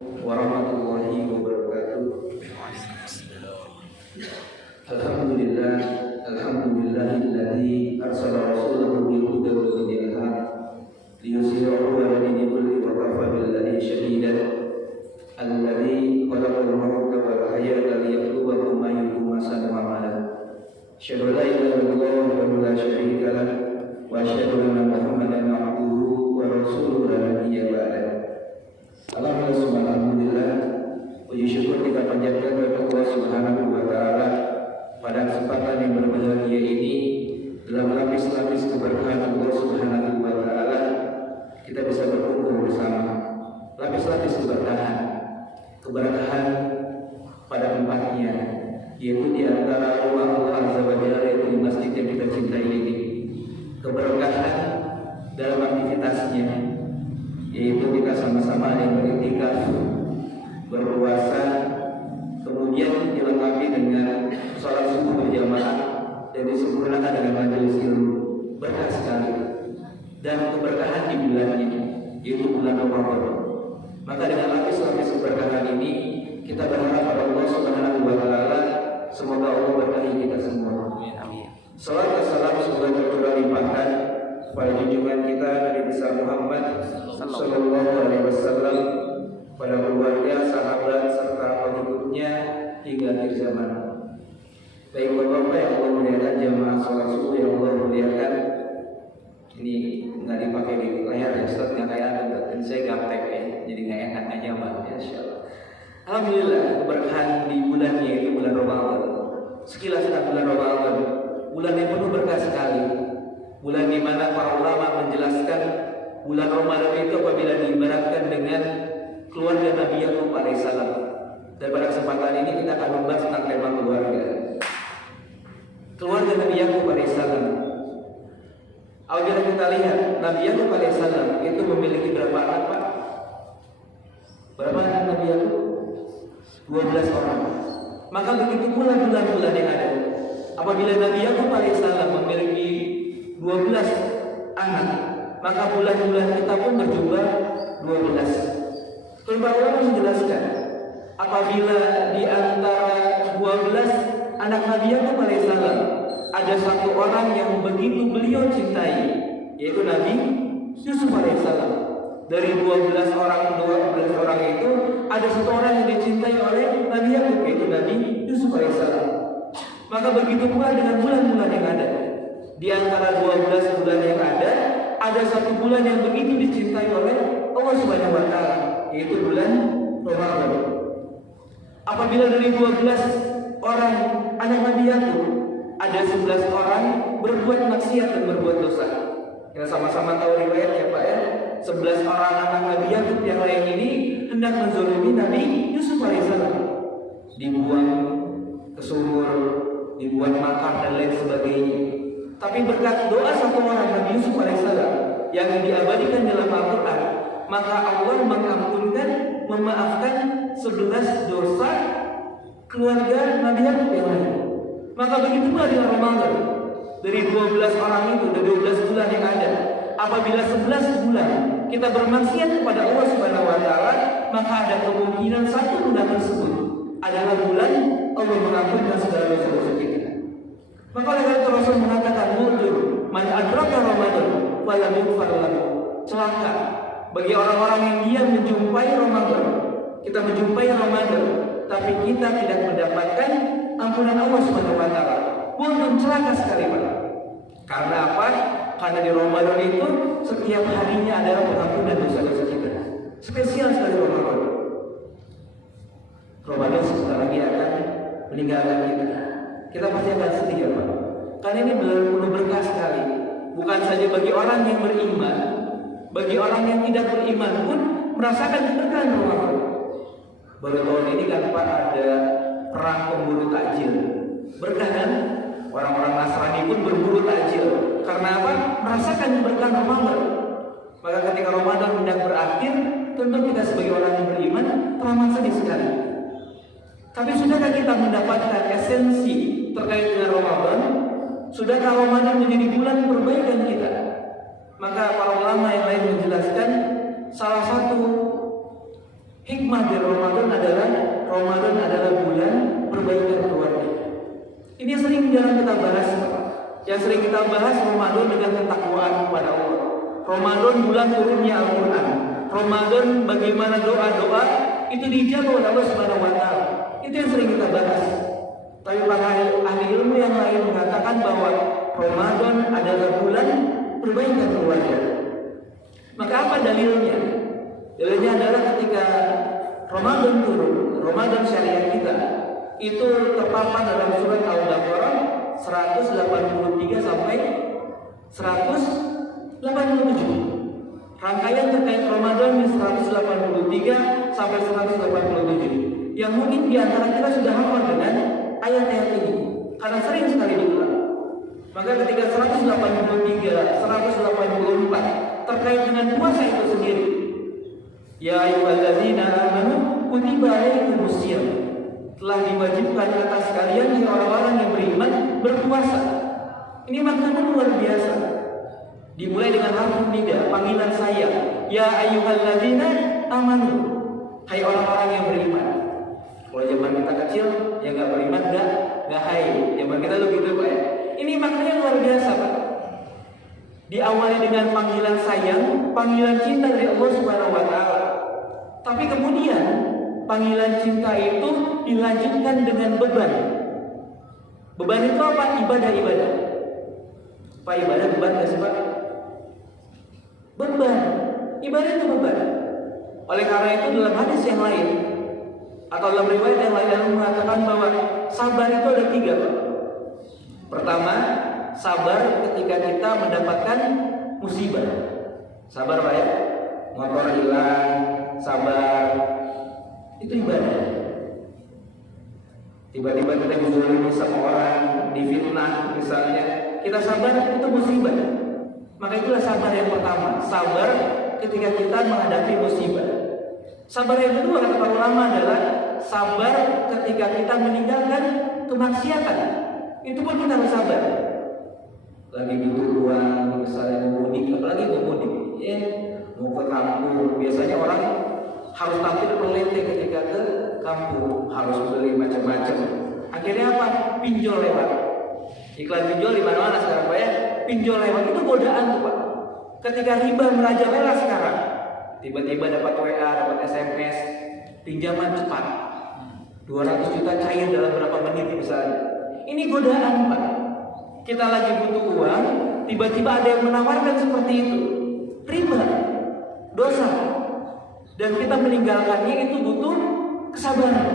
warahmatullahi wabarakatuh. Alhamdulillah, alhamdulillahilladzi arsala rasulahu bil huda wa dinil haq liyuzhirahu 'ala dini kulli wa kafa billahi shahidan. Alladzi khalaqal mauta wal hayata liyabluwakum ayyukum ahsanu amala. Asyhadu an la ilaha illallah wahdahu la syarika lah wa asyhadu anna Muhammadan 'abduhu wa rasuluhu la nabiyya ba'da. Alhamdulillah, puji syukur kita panjatkan kepada Allah Subhanahu wa taala pada kesempatan yang berbahagia ini. Dalam lapis-lapis keberkahan Allah Subhanahu wa taala kita bisa berkumpul bersama. Lapis-lapis keberkahan pada tempatnya, yaitu di antara rumah Allah Azza wa Jalla, yaitu di masjid yang kita cintai ini. Keberkahan dalam aktivitasnya, yaitu kita sama-sama yang beriktikaf, berpuasa, kemudian dilengkapi dengan sholat subuh berjamaah dan disempurnakan dengan majelis ilmu. Berkah sekali. Dan keberkahan di bulannya, yaitu bulan Ramadan. Maka dengan lapis-lapis keberkahan ini kita berharap pada Allah Subhanahu wa taala, semoga Allah berkahi kita semua. Amin. Salam dan salam semoga tercurah limpahkan pada junjungan kita Nabi besar Muhammad sallallahu alaihi wasallam, pada keluarga, sahabat serta pengikutnya hingga akhir zaman. Baik Bapak yang Allah muliakan, jamaah sholat subuh yang Allah muliakan. Ini nggak dipakai di layar ya, Ustaz, nggak kayak ada, dan saya gaptek ya, jadi nggak enak, nggak nyaman ya, insyaallah. Alhamdulillah, keberkahan di bulannya, itu bulan Ramadan. Sekilas tentang bulan Ramadan, bulan yang penuh berkah sekali. Bulan di mana para ulama menjelaskan bulan Ramadan itu apabila diibaratkan dengan keluarga Nabi Yakub alaihissalam. Dan pada kesempatan ini kita akan membahas tentang tema keluarga. Keluarga Nabi Yakub alaihissalam. Apabila kita lihat Nabi Yakub alaihissalam itu memiliki berapa anak, Pak? Berapa anak Nabi Yakub? 12 orang. Maka begitu pula bulan-bulan yang ada. Apabila Nabi Yakub alaihissalam memiliki 12 anak, maka bulan-bulan kita pun berjumlah 12. Para ulama menjelaskan, apabila di antara 12 anak Nabi Yakub alaihissalam ada satu orang yang begitu beliau cintai, yaitu Nabi Yusuf alaihissalam. Dari 12 orang itu ada satu orang yang dicintai oleh Nabi Yakub, yaitu Nabi Yusuf alaihissalam. Maka begitu pula dengan bulan-bulan yang ada. Di antara 12 bulan yang ada satu bulan yang begitu dicintai oleh Allah Subhanahu wa taala, yaitu bulan Ramadan. Apabila dari 12 orang anak Nabi Yakub ada 11 orang berbuat maksiat dan berbuat dosa. Kita sama-sama tahu riwayatnya, Pak ya. 11 orang anak Nabi Yakub yang lain ini hendak menzalimi Nabi Yusuf alaihissalam. Dibuang ke sumur, dibuat makar dan lain sebagainya. Tapi berkat doa satu orang Nabi Yusuf alaihissalam yang diabadikan dalam Al-Quran, maka Allah mengampunkan, memaafkan 11 dosa keluarga Nabi Yakub yang lain. Maka begitu pula di Ramadan. Dari 12 orang itu, dari 12 bulan yang ada, apabila 11 bulan kita bermaksiat kepada Allah Subhanahu wa taala, maka ada kemungkinan satu bulan tersebut adalah bulan Allah mengampunkan segala dosa-dosa kita. Maka oleh karena itu Rasul mengatakan, mundur man adraka Ramadan falam yughfar lahu. Celaka bagi orang-orang yang dia menjumpai Ramadan. Kita menjumpai Ramadan, tapi kita tidak mendapatkan ampunan Allah Subhanahu wa taala. Mundur, celaka sekali, Pak. Karena apa? Karena di Ramadan itu setiap harinya adalah pengampunan dosa-dosa kita. Spesial sekali Ramadan. Ramadan sebentar lagi akan meninggalkan kita. Kita pasti akan sedih ya, Pak. Karena ini penuh berkah sekali. Bukan saja bagi orang yang beriman, bagi orang yang tidak beriman pun merasakan keberkahan Ramadan. Baru tahun ini kan, Pak, ada perang pemburu takjil. Berkah kan? Orang-orang Nasrani pun berburu takjil. Karena apa? Merasakan keberkahan Ramadan. Maka ketika Ramadan hendak berakhir, tentu kita sebagai orang yang beriman teramat sedih sekali. Tapi sudahkah kita mendapatkan esensi terkait dengan Ramadan? Sudahkah Ramadan menjadi bulan perbaikan kita? Maka para ulama yang lain menjelaskan salah satu Hikmah dari Ramadan adalah bulan perbaikan keluarga. Ini yang sering jarang kita bahas. Yang sering kita bahas Ramadan dengan ketakwaan kepada Allah. Ramadan bulan turunnya Al-Quran. Ramadan bagaimana doa-doa itu dijawab oleh Allah Subhanahu wa Ta'ala. Itu yang sering kita bahas. Tapi para ahli ilmu yang lain mengatakan bahwa Ramadan adalah bulan perbaikan keluarga. Maka apa dalilnya? Dalilnya adalah ketika Ramadan turun, Ramadan syariat kita itu terpampang dalam surat Al-Baqarah 183 sampai 187. Rangkaian terkait Ramadan di 183 sampai 187. Yang mungkin di antara kita sudah hafal dengan ayat-ayat ini karena sering sekali diulang. Maka ketika 183, 184 terkait dengan puasa itu sendiri. Ya ayyuhalladzina amanu kutiba alaikumusiyam. Telah diwajibkan atas kalian yang orang-orang yang beriman berpuasa. Ini maknanya luar biasa. Dimulai dengan harfu nida, panggilan saya. Ya ayyuhalladzina amanu. Hai orang-orang yang beriman. Kalau zaman kita kecil, yang nggak beriman nggak hai. Zaman kita begitu Pak ya. Ini maknanya luar biasa Pak. Diawali dengan panggilan sayang, panggilan cinta dari Allah Subhanahu wa Ta'ala. Tapi kemudian panggilan cinta itu dilanjutkan dengan beban. Beban itu apa? Ibadah-ibadah. Pak, ibadah beban nggak sih Pak? Beban. Ibadah itu beban. Oleh karena itu dalam hadis yang lain atau dalam riwayat yang lain mengatakan bahwa sabar itu ada 3 Pak. Pertama, sabar ketika kita mendapatkan musibah. Sabar Pak ya. Motor hilang, sabar. Itu ibadah. Tiba-tiba kita dizalimi sama orang, difitnah misalnya, kita sabar, itu musibah. Maka itulah sabar yang pertama. Sabar ketika kita menghadapi musibah. Sabar yang kedua kata para ulama adalah sabar ketika kita meninggalkan kemaksiatan. Itu pun kita harus sabar. Lagi butuh uang, misalnya mau mudik, apalagi mau mudik, ya, mau ke kampung. Biasanya orang harus tampil pelente ketika ke kampung, harus beli macam-macam. Akhirnya apa? Pinjol lewat. Iklan pinjol di mana-mana sekarang Pak ya. Pinjol lewat itu godaan tuh Pak. Ketika riba merajalela sekarang, tiba-tiba dapat WA, dapat SMS, pinjaman cepat, 200 juta cair dalam berapa menit misalnya. Ini godaan Pak. Kita lagi butuh uang, tiba-tiba ada yang menawarkan seperti itu. Riba, dosa. Dan kita meninggalkannya itu butuh kesabaran.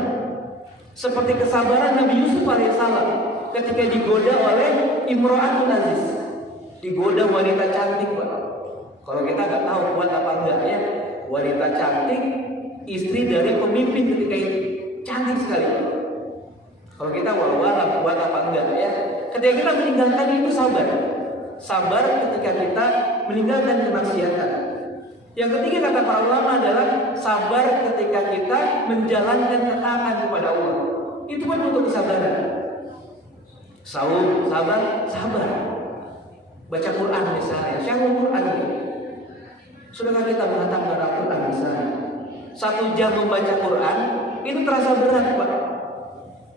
Seperti kesabaran Nabi Yusuf alaihissalam ketika digoda oleh Imro'atul Aziz. Digoda wanita cantik Pak. Kalau kita nggak tahu kuat apa enggak ya, wanita cantik, istri dari pemimpin ketika itu, cantik sekali. Kalau kita walau kuat apa enggak ya, ketika kita meninggalkan itu sabar. Sabar ketika kita meninggalkan kemaksiatan. Yang ketiga kata para ulama adalah sabar ketika kita menjalankan ketaatan kepada Allah. Itu pun butuh kesabaran. Saum, sabar. Baca Quran misalnya, syahul Quran. Sudahkah kita mengatakan Al-Quran misalnya? 1 jam membaca Quran itu terasa berat Pak.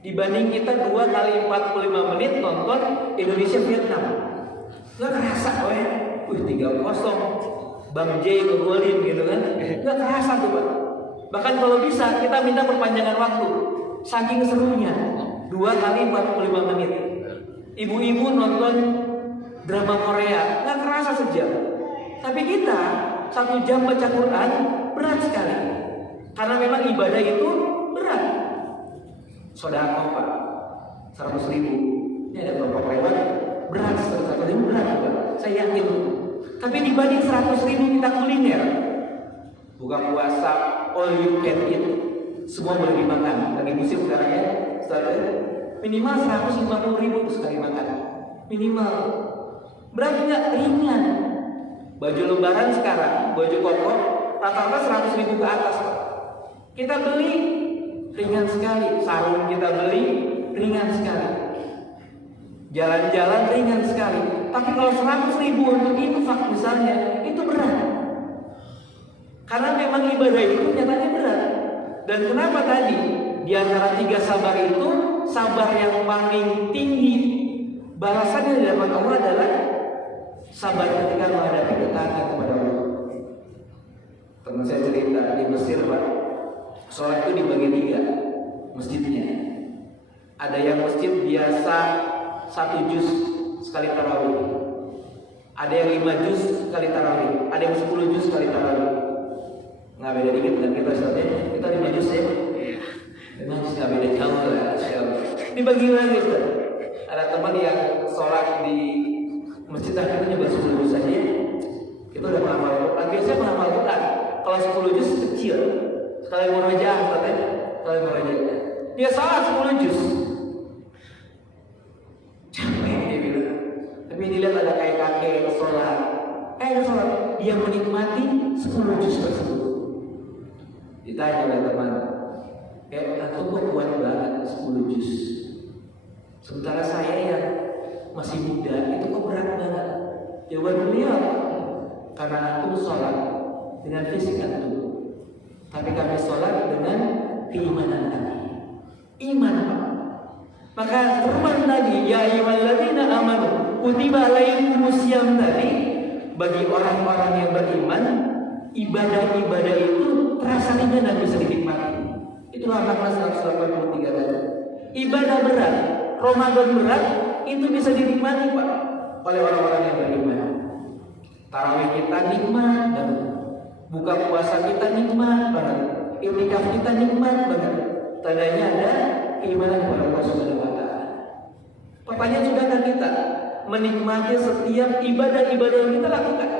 Dibanding kita 2 kali 45 menit nonton Indonesia Vietnam. Nggak kerasa ya. 3-0 Bang J ngegolin gitu kan. Nggak kerasa tuh Pak. Bahkan kalau bisa kita minta perpanjangan waktu. Saking serunya 2 kali 45 menit. Ibu-ibu nonton drama Korea nggak kerasa sejam. Tapi kita 1 jam baca Quran berat sekali. Karena memang ibadah itu berat. Sedekah Pak 100.000. Ini ada kelompok lewat berat 100.000 berat Pak. Saya yakin. Tapi dibanding 100.000 kita kuliner, buka puasa all you can eat, semua boleh dimakan. Lagi musim sekarang ya, minimal 150.000 sekali makan. Minimal. Berat nggak? Ringan. Baju lebaran sekarang, baju koko rata-rata 100.000 ke atas Pak. Kita beli ringan sekali, sarung kita beli ringan sekali, jalan-jalan ringan sekali. Tapi kalau 100.000 untuk infak misalnya, itu berat. Karena memang ibadah itu nyatanya berat. Dan kenapa tadi di antara 3 sabar itu, sabar yang paling tinggi balasannya di hadapan Allah adalah sabar ketika menghadapi ketaatan kepada Allah. Teman saya cerita di Mesir, Pak, sholat itu dibagi 3 masjidnya. Ada yang masjid biasa 1 juz sekali tarawih, ada yang 5 juz sekali tarawih, ada yang 10 juz sekali tarawih. Nggak beda dikit dengan kita, Ustaz. Kita 5 juz ya. Memang nggak beda jauh lah. Dibagi lagi, Ustaz. Ada teman yang sholat di masjid kita juga 10 juz saja. Kita udah menghafal Quran. Biasanya menghafal Quran. Kalau 10 juz kecil, sekali murojaah, Ustaz. Sekali murojaah. Dia sholat 10 juz. Capek dia bilang. Tapi dilihat ada kayak kakek sholat. Dia menikmati 10 juz tersebut. Ditanya oleh teman, aku kok kuat banget 10 juz. Sementara saya yang masih muda itu kok berat banget. Jawaban beliau, karena aku sholat dengan fisik antum, tapi kami sholat dengan keimanan kami. Iman, Pak. Maka firman tadi, ya ayyuhalladzina amanu kutiba alaikumusiyam tadi, bagi orang-orang yang beriman, ibadah-ibadah itu terasa ringan dan bisa dinikmati. Itulah makna 183 tadi. Ibadah berat, Ramadan berat, itu bisa dinikmati, Pak, oleh orang-orang yang beriman. Tarawih kita nikmat banget, buka puasa kita nikmat banget, iktikaf kita nikmat banget. Tandanya ada keimanan kepada Allah Subhanahu wa Ta'ala. Pertanyaan, sudahkah kita menikmati setiap ibadah-ibadah yang kita lakukan?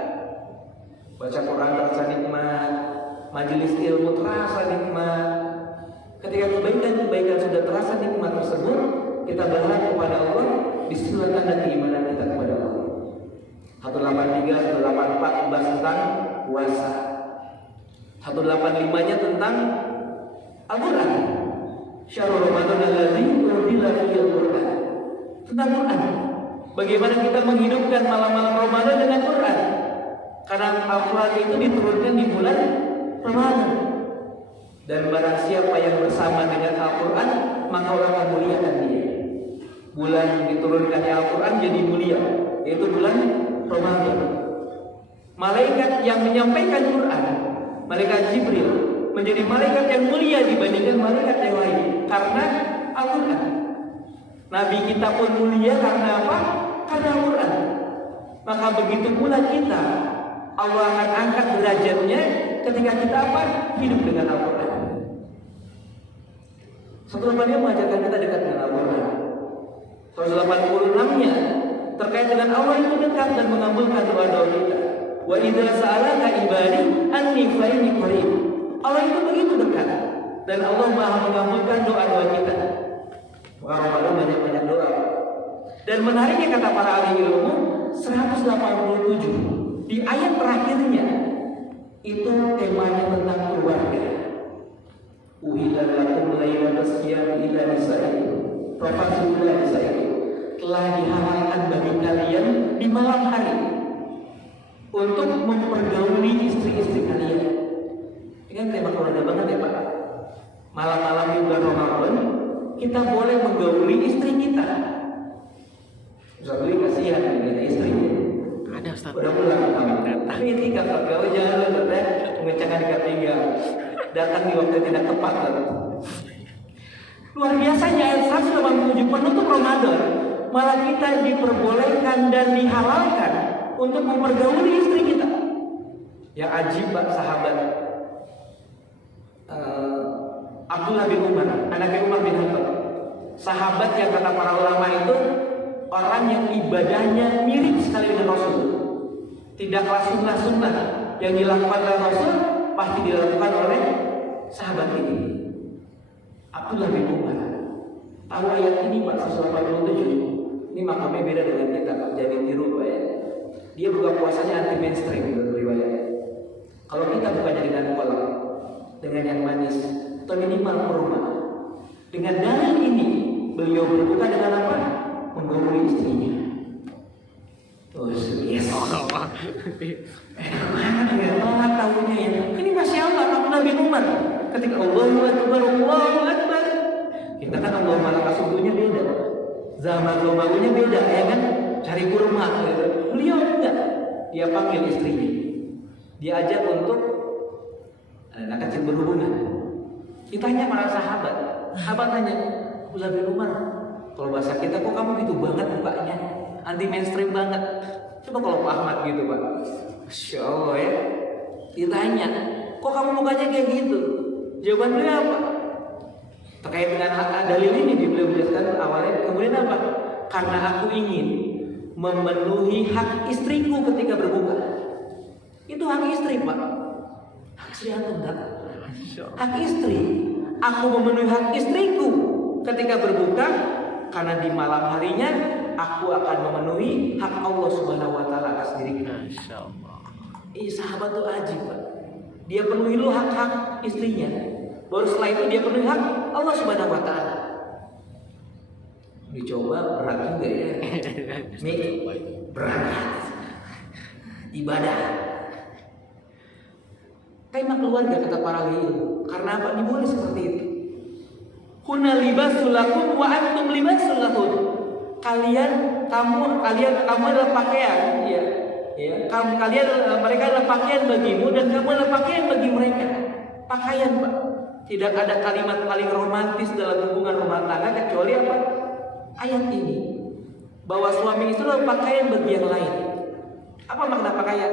Baca Quran terasa nikmat, majelis ilmu terasa nikmat. Ketika kebaikan-kebaikan sudah terasa nikmat tersebut, kita berharap kepada Allah, disitulah tanda keimanan kita kepada Allah. 183, 184 membahas tentang puasa. 185-nya tentang Al-Quran. Syahrul Ramadan alladzi unzila fihi al-Quran. Tentang Quran. Bagaimana kita menghidupkan malam-malam Ramadan dengan Quran. Karena Al-Quran itu diturunkan di bulan Ramadan. Dan barang siapa yang bersama dengan Al-Quran, maka Allah akan muliakan dia. Bulan yang diturunkannya Al-Quran jadi mulia, yaitu bulan Ramadan. Malaikat yang menyampaikan Quran, malaikat Jibril, menjadi malaikat yang mulia dibandingkan malaikat yang lain karena Al-Quran. Nabi kita pun mulia karena apa? Karena Al-Quran. Maka begitu pula kita, Allah akan angkat derajatnya ketika kita apa? Hidup dengan Al-Quran. Satu dia mengajarkan kita dekat dengan Al-Quran. 186-nya terkait dengan Allah itu dekat dan mengabulkan doa-doa kita. Wa idza sa'alaka ibadi anni fa inni qarib. Allah itu begitu dekat dan Allah Maha mengabulkan doa-doa kita. Ramadan banyak-banyak doa. Dan menariknya kata para ahli ilmu, 187 di ayat terakhirnya itu temanya tentang keluarga. Uhilla lakum lailatas siyam ila nisaikum fafasulla nisaikum. Telah dihalalkan bagi kalian di malam hari untuk mempergauli istri-istri kalian. Ini kan tema keluarga banget ya, Pak. Malam-malam di bulan Ramadan kita boleh menggauli istri kita. Ustaz Dwi kasihan dengan istrinya. Ada Ustaz. Udah pulang kamu. Tapi ini kata kau jangan lupa mengencangkan ikat pinggang. Datang di waktu tidak tepat. Luar biasanya ayat 187 penutup Ramadan, malah kita diperbolehkan dan dihalalkan untuk mempergauli istri kita. Ya ajib, Pak, sahabat Abdullah bin Umar, anaknya Umar bin Khattab. Sahabat yang kata para ulama itu orang yang ibadahnya mirip sekali dengan Rasul. Tidaklah sunnah-sunnah yang dilakukan oleh Rasul pasti dilakukan oleh sahabat ini. Abdullah bin Umar. Tahu ayat ini Pak 187. Ini makamnya beda dengan kita, Pak. Jadi tiru, Pak ya. Dia buka puasanya anti mainstream menurut riwayat. Kalau kita bukanya dengan kolak, dengan yang manis, atau minimal kurma. Dengan dalil ini beliau berbuka dengan apa? Menggauli istrinya. Oh, yes. Enak banget tahunya ya. Ini Masya Allah, Abdullah bin Umar. ketika Allahu Akbar, kita kan Allah malah subuhnya beda, zaman bahunya beda, ya kan? Cari kurma, beliau enggak, dia panggil istrinya, dia ajak untuk anak kecil berhubungan. Ditanya para sahabat tanya, Abdullah bin Umar, kalau bahasa kita kok kamu gitu banget mukanya, anti mainstream banget. Coba kalau Pak Ahmad gitu Pak, Masya Allah ya. Ditanya, kok kamu mukanya kayak gitu? Jawaban beliau apa? Terkait dengan dalil ini beliau menjelaskan awalnya, kemudian apa? Karena aku ingin memenuhi hak istriku ketika berbuka. Itu hak istri Pak. Hak istri aku enggak. Hak istri. Aku memenuhi hak istriku ketika berbuka, karena di malam harinya aku akan memenuhi hak Allah Subhanahu wa taala atas diriku. Masyaallah. Sahabat tuh ajib Pak. Dia penuhi dulu hak-hak istrinya. Baru setelah itu dia penuhi hak Allah Subhanahu wa taala. Dicoba berat juga ya. Nih, berat. Ibadah. Tema keluarga kata para ilmu. Karena apa? Dimulai seperti itu. Hunna libasul lakum wa antum libasul lahun. Kalian adalah pakaian, ya. Ya, mereka adalah pakaian bagimu dan kamu adalah pakaian bagi mereka. Pakaian, Pak. Tidak ada kalimat paling romantis dalam hubungan rumah tangga kecuali apa? Ayat ini, bahwa suami itu adalah pakaian bagi yang lain. Apa makna pakaian?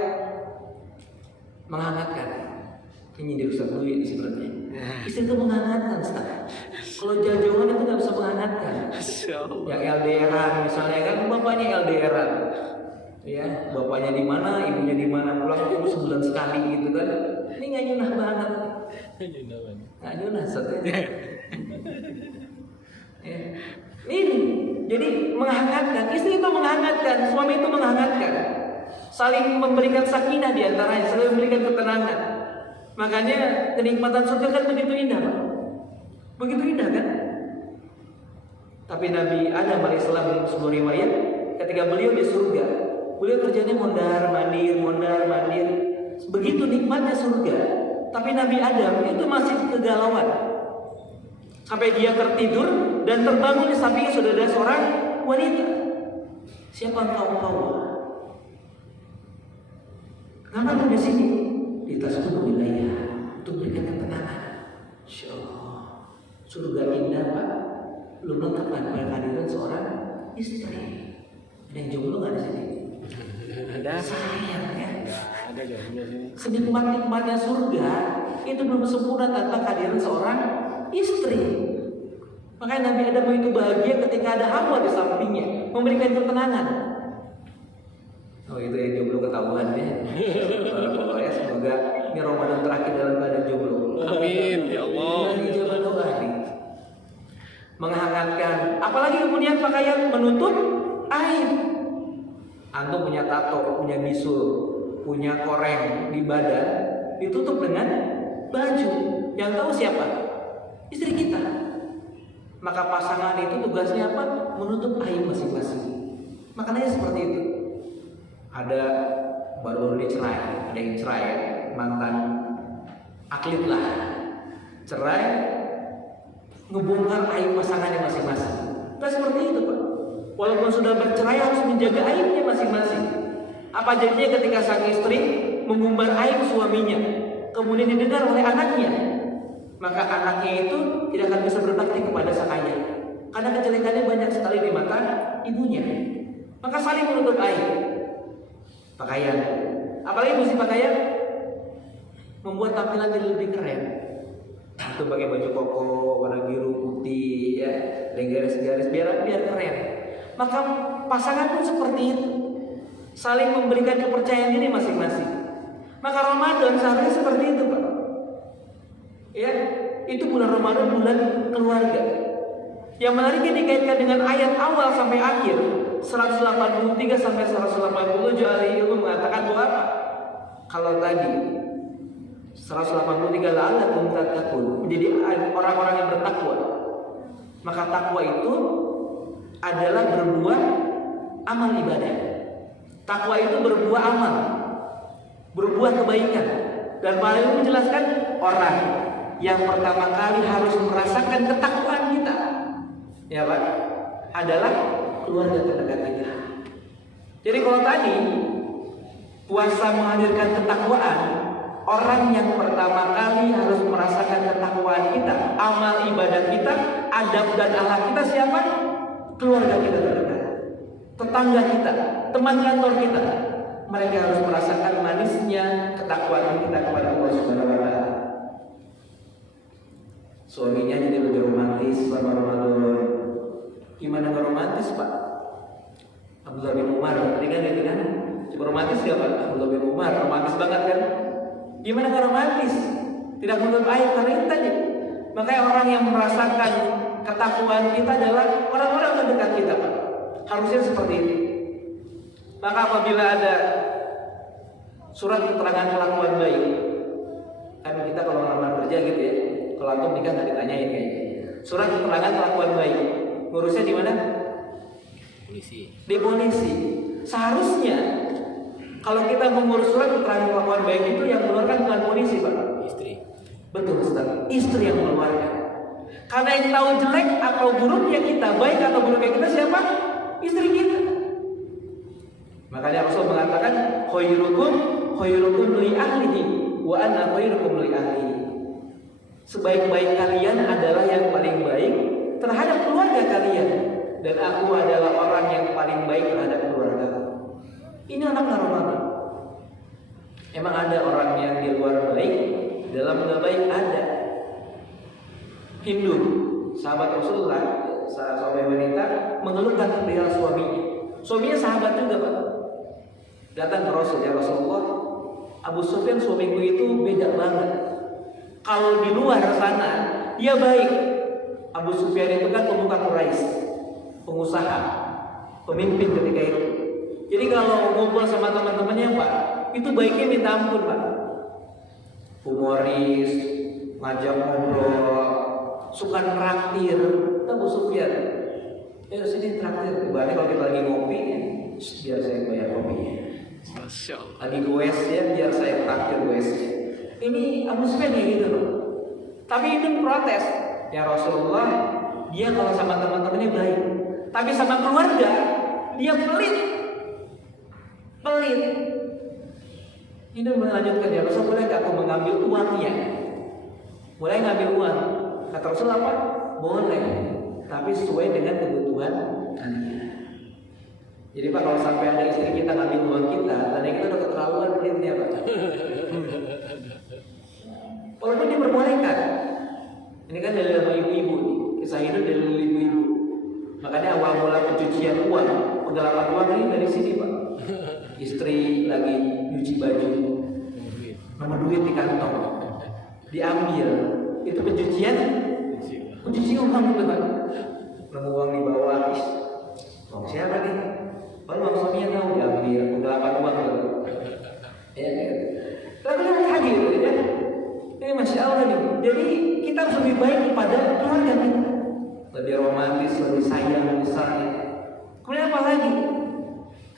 Menghangatkan. Ini dirusak dulu ya sebenarnya. Istri itu menghangatkan, Ustaz. Kalau jauh-jauhan itu nggak bisa menghangatkan. Yang LDRan misalnya kan, bapaknya LDRan, ya bapaknya di mana, ibunya di mana, pulang itu sebulan sekali gitu kan. Ini nggak nyunah banget. Nggak nyunah, Ustaz. Ya. Ini jadi menghangatkan, istri itu menghangatkan, suami itu menghangatkan, saling memberikan sakinah di antaranya, saling memberikan ketenangan. Makanya kenikmatan surga kan begitu indah, Pak. Begitu indah kan? Tapi Nabi Adam alaihissalam dalam sebuah riwayat, ketika beliau di surga, beliau kerjanya mondar mandir. Begitu nikmatnya surga. Tapi Nabi Adam itu masih kegalauan. Sampai dia tertidur dan terbangun di sampingnya sudah ada seorang wanita. Siapa engkau? Kenapa ada di sini? Di tasbih wilayah untuk berikan ketenangan. Insyaallah. Surga indah, Pak. Belum lengkap kan kehadiran seorang istri. Ada yang jomblo nggak di sini? Ada. Sayang ya. Ada jomblo sini. Senikmat-nikmatnya surga itu belum sempurna tanpa kehadiran seorang istri. Makanya Nabi Adam itu bahagia ketika ada Hawa di sampingnya, memberikan ketenangan. Oh itu yang jomblo ketahuan ya. Ya semoga ini Ramadan terakhir dalam keadaan jomblo. Amin ya Allah. Dijabah doa nih. Menghangatkan. Apalagi kemudian pakaian menutup aib. Antum punya tato, punya bisul, punya koreng di badan, ditutup dengan baju. Yang tahu siapa? Istri kita. Maka pasangan itu tugasnya apa? Menutup aib masing-masing. Makanya seperti itu. Ada baru dicerai, ada yang cerai, mantan atlet lah, cerai, ngebongkar aib pasangannya masing-masing. Nah seperti itu Pak. Walaupun sudah bercerai harus menjaga aibnya masing-masing. Apa jadinya ketika sang istri mengumbar aib suaminya, kemudian didengar oleh anaknya, maka anaknya itu tidak akan bisa berbakti kepada sang ayah, karena kejelekannya banyak sekali di mata ibunya. Maka saling menutup aib. Pakaian, apalagi mesti pakaian membuat tampilan jadi lebih keren. Atau pakai baju koko warna biru putih ya, dengan garis-garis biar keren. Maka pasangan pun seperti itu, saling memberikan kepercayaan diri masing-masing. Maka Ramadan seharusnya seperti itu Pak. Ya, itu bulan Ramadan, bulan keluarga. Yang menariknya dikaitkan dengan ayat awal sampai akhir 183 sampai 187 ahli ilmu mengatakan bahwa apa? Kalau tadi 183 la'allakum tattaqun, menjadi orang-orang yang bertakwa. Maka takwa itu adalah berbuah amal ibadah. Takwa itu berbuah amal, berbuah kebaikan. Dan paling menjelaskan orang yang pertama kali harus merasakan ketakwaan kita, ya Pak, adalah keluarga terdekat kita. Jadi kalau tadi puasa menghadirkan ketakwaan, orang yang pertama kali harus merasakan ketakwaan kita, amal ibadah kita, adab dan akhlak kita siapa? Keluarga kita terdekat, tetangga kita, teman kantor kita. Mereka harus merasakan manisnya ketakwaan kita kepada Allah Subhanahu wa taala. Suaminya jadi lebih romantis selama Ramadan. Gimana gak romantis, Pak? Abdullah bin Umar, tadi kan gitu kan? Coba romantis gak Pak? Abdullah bin Umar, romantis banget kan? Gimana gak romantis? Tidak menutup aib karena itu tadi. Makanya orang yang merasakan ketakwaan kita adalah orang-orang terdekat kita, Pak. Harusnya seperti itu. Maka apabila ada surat keterangan kelakuan baik, kan kita kalau ngelamar kerja gitu ya, kalau antum nikah nggak ditanyain kayaknya. Surat keterangan kelakuan baik, ngurusnya di mana? Polisi. Di polisi. Seharusnya kalau kita mengurus surat keterangan kelakuan baik itu yang mengeluarkan bukan polisi, Pak. Istri. Betul, Ustaz. Istri yang mengeluarkan. Karena yang tahu jelek atau buruknya kita, baik atau buruknya kita siapa? Istri kita. Makanya Rasul mengatakan khairukum li ahlihi wa ana khairukum li ahli. Sebaik-baik kalian adalah yang paling baik terhadap keluarga kalian, dan aku adalah orang yang paling baik terhadap keluarga. Ini anak Ramadan. Emang ada orang yang di luar baik, dalam nggak baik ada. Hindu, sahabat Rasulullah, sahabat wanita mengeluhkan perihal suaminya. Suaminya sahabat juga, Pak. Datang ke Rasul, ya Rasulullah, Abu Sufyan suamiku itu beda banget. Kalau di luar sana dia baik. Abu Sufyan itu kan pemuka Quraisy, pengusaha, pemimpin ketika itu. Jadi kalau ngumpul sama teman-temannya, Pak, itu baiknya minta ampun, Pak. Humoris, ngajak ngobrol, suka traktir. Abu Sufyan, sini traktir. Ibaratnya kalau kita lagi ngopi, biar saya bayar kopinya. Masya Allah. Lagi goes ya, biar saya traktir goesnya. Ini Abu Sufyan kayak gitu loh. Tapi itu protes. Ya Rasulullah, dia kalau sama teman-temannya baik, tapi sama keluarga dia pelit. Pelit. Ini melanjutkan, ya Rasul, boleh gak aku mengambil uangnya? Boleh ngambil uang? Kata Rasul apa? Boleh, tapi sesuai dengan kebutuhan kalian. Jadi Pak, kalau sampai ada istri kita ngambil uang kita, tanda kita udah keterlaluan pelitnya, Pak. Walaupun diperbolehkan. Ini kan dari ibu-ibu nih. Kisah hidup dari ibu-ibu. Makanya awal mula pencucian uang, penggelapan uang ini dari sini, Pak. Istri lagi nyuci baju, nomor duit di kantong, diambil. Itu pencucian uang itu, Pak. Nomor uang di bawah. Uang siapa nih? Baru uang suaminya tahu diambil, penggelapan uang itu. Ya, lalu lagi gitu ya. Ini Masya Allah nih. Jadi kita harus lebih baik kepada keluarga kita, lebih romantis, lebih sayang misalnya. Kemudian apa lagi?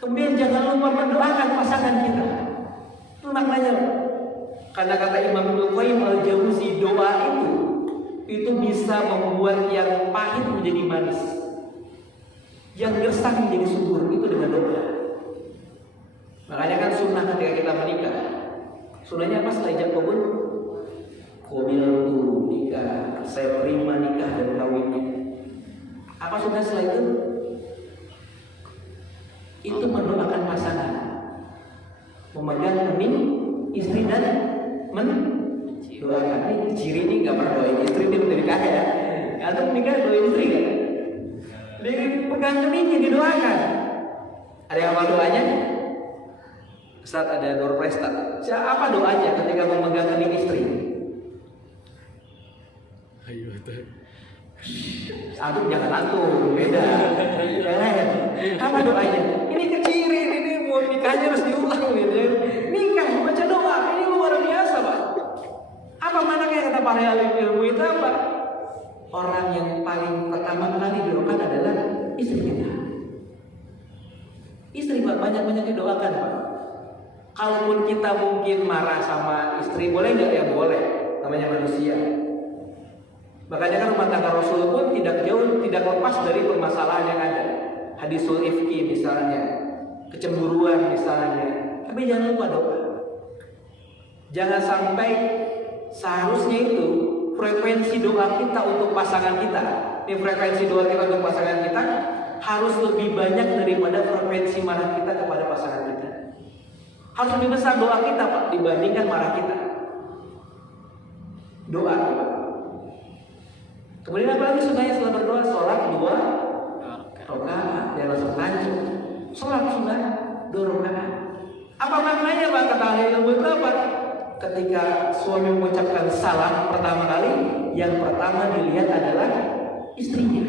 Kemudian jangan lupa mendoakan pasangan kita. Itu maknanya. Karena kata Imam Ibnu Qayyim al-Jauzi, doa itu bisa membuat yang pahit menjadi manis, yang gersang menjadi subur. Itu dengan doa. Makanya kan sunnah ketika kita menikah, sunnahnya apa setelah ijab kabul? Qabiltu nikah, saya terima nikah dan kawinnya. Apa sunnah setelah itu? Itu mendoakan pasangan, memegang kening istri dan mendoakan. Ini ciri ini nggak pernah doain istri, dia udah nikah ya. Atau nikah doain istri kan? Dipegang keningnya, didoakan. Ada yang apa doanya? Ustaz, ada door prize tak? Apa doanya ketika memegang kening istri? Ayo, Antum jangan antum, beda. Jangan. Apa doanya? Ini keciri, ini mau nikahnya harus diulang gitu. Nikah baca doa, ini luar biasa, Pak. Apa maknanya kata para ahli ilmu itu apa? Orang yang paling pertama kali didoakan adalah istri kita. Istri, Pak, banyak-banyak didoakan, Pak. Kalaupun kita mungkin marah sama istri, boleh nggak? Ya boleh, namanya manusia. Makanya kan rumah tangga Rasul pun tidak lepas dari permasalahan yang ada. Hadisul ifki misalnya, kecemburuan misalnya. Tapi jangan lupa doa. Jangan sampai seharusnya itu frekuensi doa kita untuk pasangan kita, frekuensi doa kita untuk pasangan kita harus lebih banyak daripada frekuensi marah kita kepada pasangan kita. Harus lebih besar doa kita Pak dibandingkan marah kita. Doa. Kemudian apa lagi sunnahnya setelah berdoa? Sholat 2 rakaat. Dia langsung lanjut. Sholat sunnah 2 rakaat. Apa maknanya Pak? Kata ahli ilmu itu apa? Ketika suami mengucapkan salam pertama kali, yang pertama dilihat adalah istrinya.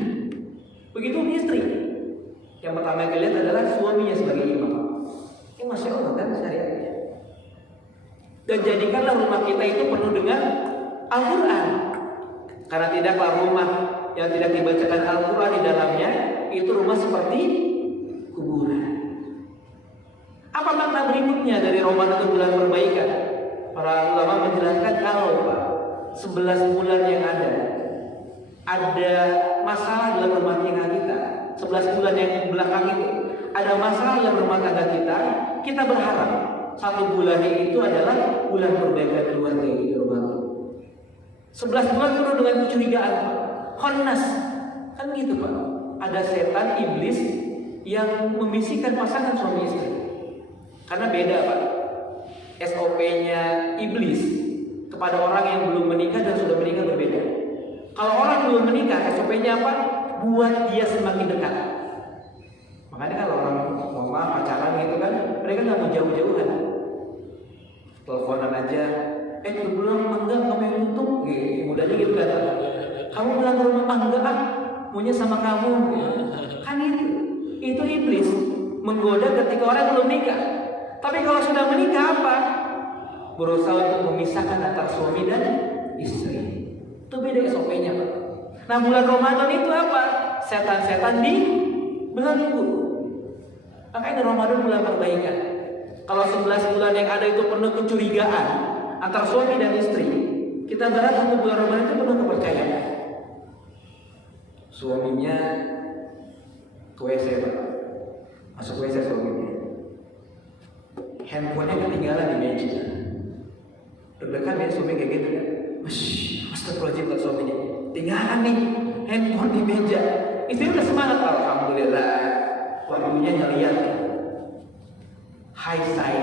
Begitu istri, yang pertama yang dilihat adalah suaminya sebagai imam. Ini Masya Allah kan syariatnya. Dan jadikanlah rumah kita itu penuh dengan Al-Quran. Karena tidaklah rumah yang tidak dibacakan Al-Quran di dalamnya itu rumah seperti kuburan. Apa makna berikutnya dari Ramadan itu bulan perbaikan? Para ulama menjelaskan kalau Pak 11 bulan yang ada masalah dalam rumah tangga kita, 11 bulan yang belakang itu ada masalah dalam rumah tangga kita berharap 1 bulannya itu adalah bulan perbaikan keluarga di rumah. 11 bulan penuh dengan kecurigaan Pak, khannas kan gitu Pak. Ada setan iblis yang membisikkan pasangan suami istri. Karena beda Pak SOP-nya iblis kepada orang yang belum menikah dan sudah menikah berbeda. Kalau orang belum menikah, SOP-nya apa? Buat dia semakin dekat. Makanya kalau orang mau pacaran gitu kan, mereka nggak mau jauh-jauhan. Teleponan aja, udah pulang enggak, kamu yang tutup, gitu. Mudahnya gitu kan. Kamu pulang ke rumah enggak, maunya sama kamu. Kan itu iblis menggoda ketika orang belum nikah. Tapi kalau sudah menikah apa? Berusaha untuk memisahkan antara suami dan istri. Itu beda SOP-nya Pak. Nah bulan Ramadan itu apa? Setan-setan dibelenggu. Makanya Ramadan bulan perbaikan. Kalau 11 bulan yang ada itu penuh kecurigaan antara suami dan istri, kita berharap 1 bulan Ramadan itu penuh kepercayaan. Suaminya ke WC Pak. Masuk WC suaminya. Handphonenya ketinggalan di meja. Deg-degan ya suami kayak gitu kan. Astagfirullahaladzim buat suaminya. Tinggalan nih handphone di meja. Istri udah semangat, alhamdulillah. Waktunya ngeliat. Hai say.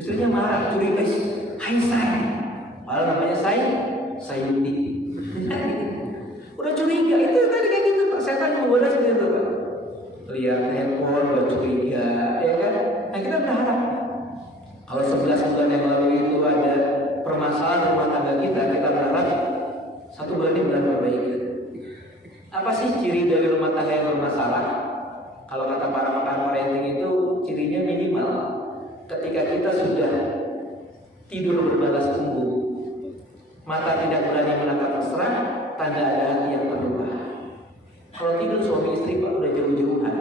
Istrinya marah, curiga. Hai say. Malah namanya Sayuti. Udah curiga itu tadi kayak gitu Pak. Setan menggoda seperti itu Pak. Lihat handphone udah curiga, ya kan? Nah kita berharap kalau 11 bulan yang lalu itu ada permasalahan rumah tangga kita berharap 1 bulan ini bulan perbaikan. Apa sih ciri dari rumah tangga yang bermasalah? Kalau kata para pakar parenting itu cirinya minimal ketika kita sudah tidur berbalas punggung, mata tidak berani menatap mesra, tanda ada hati yang terluka. Kalau tidur suami istri Pak udah jauh-jauhan,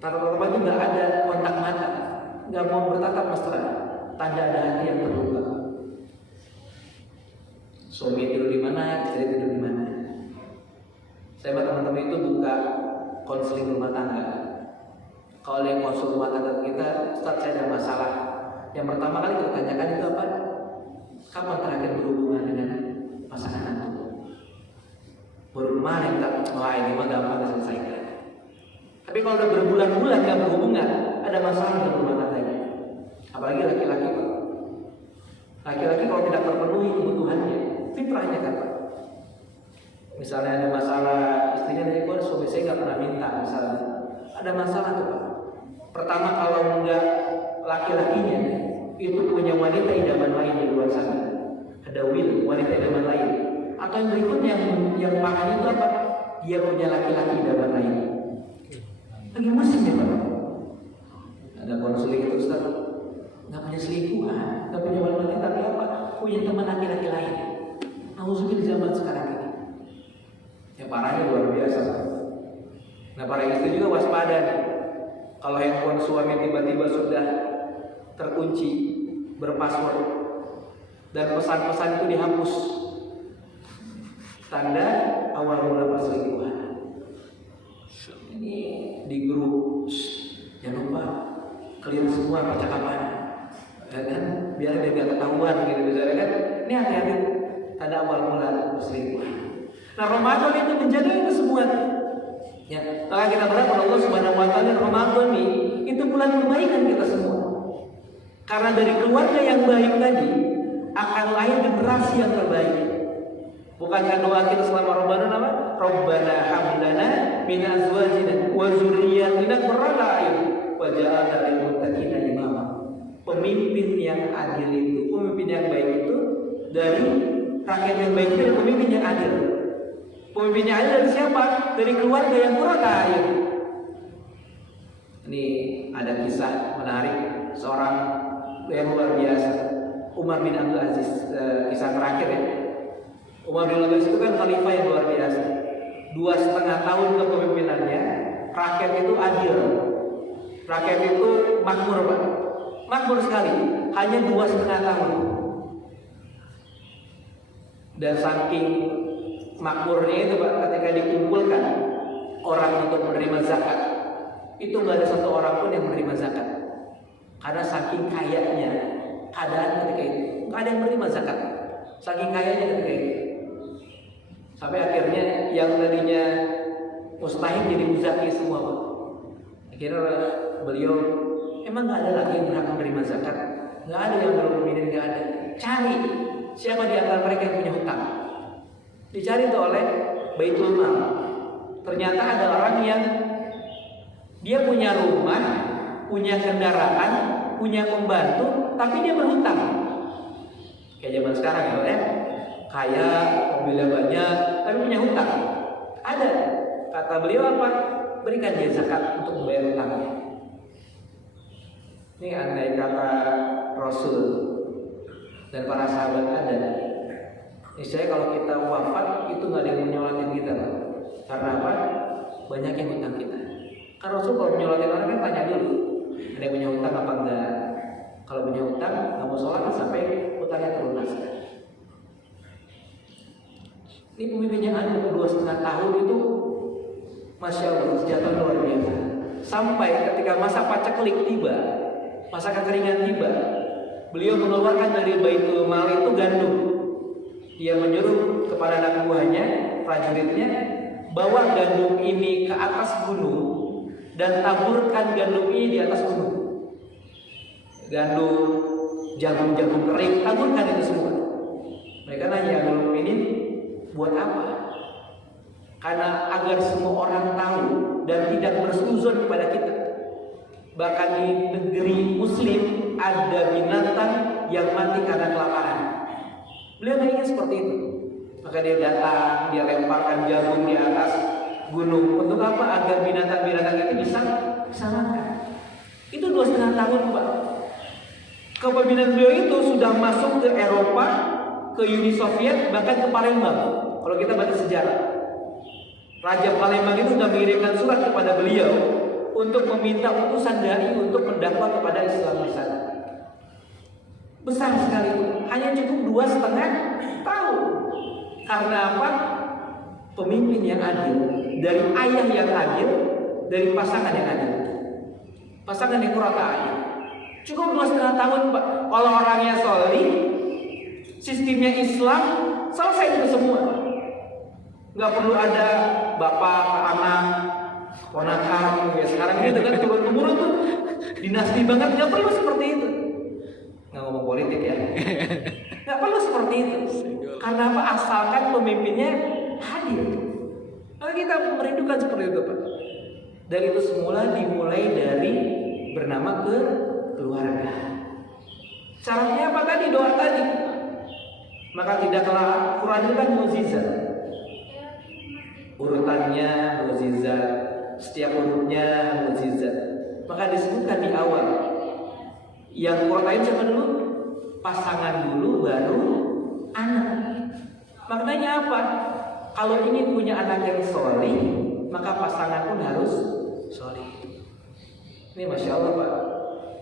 tatap-tatap itu nggak ada kontak mata, nggak mau bertatap mesra, tanda ada hati yang terluka. Suami tidur di mana, istri tidur di mana. Saya sama teman-teman itu buka konseling rumah tangga. Kalau yang konsul rumah tangga kita, Ustaz saya ada masalah. Yang pertama kali kita tanyakan itu apa? Kapan terakhir berhubungan dengan pasangan Anda? Baru kemarin kita, wah ini mah gampang diselesaikan. Tapi kalau udah berbulan-bulan gak berhubungan, ada masalah dalam rumah tangganya. Apalagi laki-laki Pak. Laki-laki kalau tidak terpenuhi kebutuhannya, fitrahnya kan Pak. Misalnya ada masalah, istrinya dari gua suami saya nggak pernah minta misalnya. Ada masalah tuh Pak. Pertama kalau enggak laki-lakinya itu punya wanita idaman lain di luar sana. Ada wanita idaman lain. Atau yang berikutnya yang paham itu apa? Dia punya laki-laki idaman lain. Lagi musim ya Pak. Ada konseling itu Ustaz. Nggak punya selingkuhan, nggak punya wanita tapi apa? Punya teman laki-laki lain. Nauzubillah di zaman sekarang ini. Ya parahnya luar biasa. Nah para istri juga waspada. Kalau handphone suami tiba-tiba sudah terkunci berpassword dan pesan-pesan itu dihapus, tanda awal mula perselingkuhan. Ini di grup, jangan lupa clear semua percakapan, ya kan? Biar dia nggak ketahuan gitu misalnya kan. Ini hati-hati tanda awal mula perselingkuhan. Nah, Ramadan itu menjaga itu semua. Ya, maka kita berharap Allah Subhanahu wa taala Ramadan ini itu bulan kebaikan kita semua. Karena dari keluarga yang baik tadi akan lahir generasi yang terbaik. Bukankah doa kita selama Ramadan apa? Rabbana hab lana min azwajina wa dzurriyyatina qurrata a'yun waj'alna lil muttaqina imama. Pemimpin yang adil itu, pemimpin yang baik itu dari rakyat yang baik itu pemimpin yang adil. Pemimpin yang adil dari siapa? Dari keluarga yang qurrata a'yun. Ini ada kisah menarik seorang yang luar biasa, Umar bin Abdul Aziz, kisah terakhir ya. Umar bin Abdul Aziz itu kan khalifah yang luar biasa. 2,5 tahun kepemimpinannya, rakyat itu adil, rakyat itu makmur, Pak. Makmur sekali, hanya 2,5 tahun. Dan saking makmurnya itu, Pak, ketika dikumpulkan orang untuk menerima zakat, itu nggak ada satu orang pun yang menerima zakat. Karena saking kayanya keadaan ketika itu, nggak ada yang menerima zakat. Saking kayanya ketika itu, sampai akhirnya yang tadinya mustahil jadi muzaki semua, Pak. Akhirnya beliau, emang nggak ada lagi yang berhak menerima zakat? Nggak ada yang belum memilih, nggak ada. Cari siapa di antara mereka yang punya hutang. Dicari itu oleh Baitul Mal. Ternyata ada orang yang dia punya rumah, punya kendaraan, punya pembantu, tapi dia berhutang. Kayak zaman sekarang ya, kaya, mobilnya banyak, tapi punya hutang. Ada. Kata beliau apa? Berikan dia zakat untuk membayar hutangnya. Ini andai kata Rasul dan para sahabat ada. Misalnya kalau kita wafat itu nggak ada yang menyolatin kita, Pak. Karena apa? Banyak yang hutang kita. Karena Rasul kalau menyolatin orang kan tanya dulu, ada yang punya hutang apa enggak? Kalau punya hutang, nggak mau sholat sampai hutangnya terlunaskan. Ini pemimpin yang ada 2,5 tahun itu, masya Allah, senjata luar biasa. Sampai ketika masa paceklik tiba, masa kekeringan tiba, beliau mengeluarkan dari Baitul Mal itu gandum. Dia menyuruh kepada anak buahnya, prajuritnya, bawa gandum ini ke atas gunung dan taburkan gandum ini di atas gunung. Gandum, jagung-jagung kering, taburkan itu semua. Mereka nanya, gandum ini buat apa? Karena agar semua orang tahu dan tidak bersuzon kepada kita. Bahkan di negeri Muslim ada binatang yang mati karena kelaparan. Beliau ingin seperti itu. Maka dia datang, dia lemparkan jagung di atas gunung. Untuk apa? Agar binatang-binatang itu bisa makan. Itu 2,5 tahun, Pak. Kepemimpinan beliau itu sudah masuk ke Eropa, ke Uni Soviet, bahkan ke Palembang. Kalau kita baca sejarah, Raja Palembang itu sudah mengirimkan surat kepada beliau untuk meminta utusan dai untuk mendakwah kepada Islam di sana. Besar sekali itu, hanya cukup 2,5 tahun. Karena apa? Pemimpin yang adil, dari ayah yang adil, dari pasangan yang adil, pasangan yang qurrata a'yun. Cukup 2,5 tahun, Pak. Kalau orangnya solih, sistemnya Islam, selesai itu semua. Nggak perlu ada bapak, anak, ponakan. Ya sekarang ini dengan turun-temurun tuh dinasti banget, nggak perlu seperti itu. Nggak ngomong politik ya, nggak perlu seperti itu. Karena apa? Asalkan pemimpinnya hadir. Maka kita merindukan seperti itu, Pak. Dan itu semula dimulai dari bernama keluarga. Syaratnya apa tadi? Doa tadi. Maka tidaklah Quran itu kan mukjizat. Urutannya mukjizat, setiap hurufnya mukjizat. Maka disebutkan di awal. Yang Quran siapa dulu? Pasangan dulu, baru anak. Maknanya apa? Kalau ini punya anak yang solih, maka pasangan pun harus solih. Ini Masya Allah, Pak.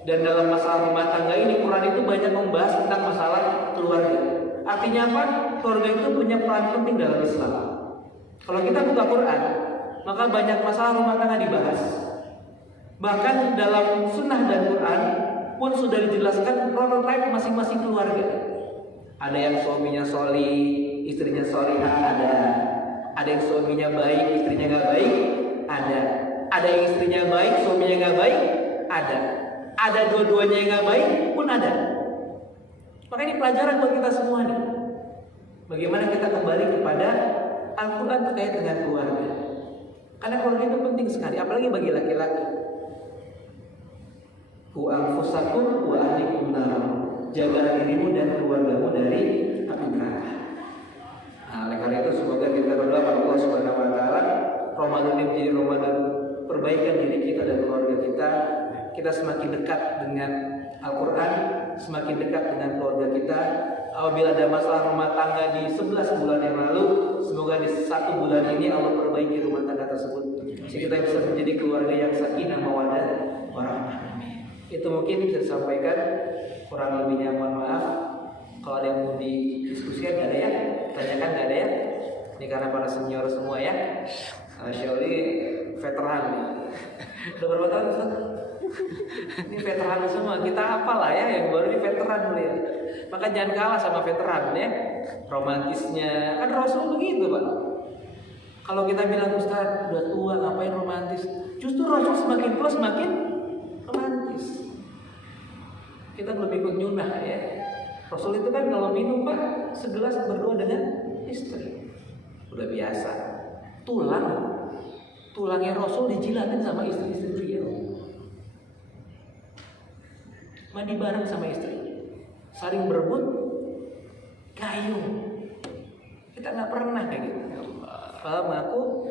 Dan dalam masalah rumah tangga ini, Quran itu banyak membahas tentang masalah keluarga. Artinya apa? keluarga itu punya peran penting dalam Islam. Kalau kita buka Quran, maka banyak masalah rumah tangga dibahas. Bahkan dalam sunnah dan Quran pun sudah dijelaskan prototipe masing-masing keluarga. Ada yang suaminya solih, istrinya solihah, ada yang suaminya baik, istrinya nggak baik, ada yang istrinya baik, suaminya nggak baik, ada dua-duanya yang nggak baik pun ada. Maka ini pelajaran buat kita semua nih. Bagaimana kita kembali kepada Al-Quran terkait dengan keluarga. Karena keluarga itu penting sekali, apalagi bagi laki-laki. Ku anfusakum wa ahlikum nar. Jagalah dirimu dan keluargamu dari api neraka. Nah, oleh karena itu semoga kita berdoa pada Allah Subhanahu wa taala, Ramadan ini menjadi Ramadan perbaikan diri kita dan keluarga kita. Kita semakin dekat dengan Al-Quran, semakin dekat dengan keluarga kita. Apabila ada masalah rumah tangga di 11 bulan yang lalu, semoga di 1 bulan ini Allah perbaiki rumah tangga tersebut, sehingga kita bisa menjadi keluarga yang sakinah mawaddah warahmah. Itu mungkin bisa disampaikan, kurang lebihnya mohon maaf. Kalau ada yang mau didiskusikan nggak ada ya, tanyakan nggak ada ya. Ini karena para senior semua ya. Syauli veteran nih. Udah berapa tahun Ustaz? Ini veteran semua. Kita apalah ya, yang baru ini veteran dulu ya. Maka jangan kalah sama veteran ya. Romantisnya kan Rasul begitu Pak. Kalau kita bilang Ustaz udah tua ngapain romantis? Justru Rasul semakin tua semakin romantis. Kita belum ikut nyunah ya. Rasul itu kan kalau minum Pak segelas berdua dengan istri. Udah biasa. Tulangnya Rasul dijilatin sama istri-istri beliau. Mandi bareng sama istri, saling berebut, gayung. Kita nggak pernah kayak gitu. Kalau mengaku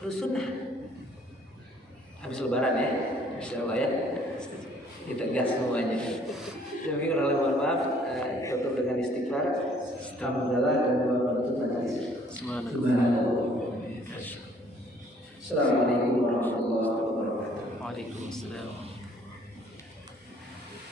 harus sunnah. Habis lebaran ya, insya Allah ya. Kita gas semuanya. Jadi kalau mohon maaf, tutup dengan istighfar, alhamdulillah dan doa penutup majlis. Assalamualaikum warahmatullahi wabarakatuh. Waalaikumsalam.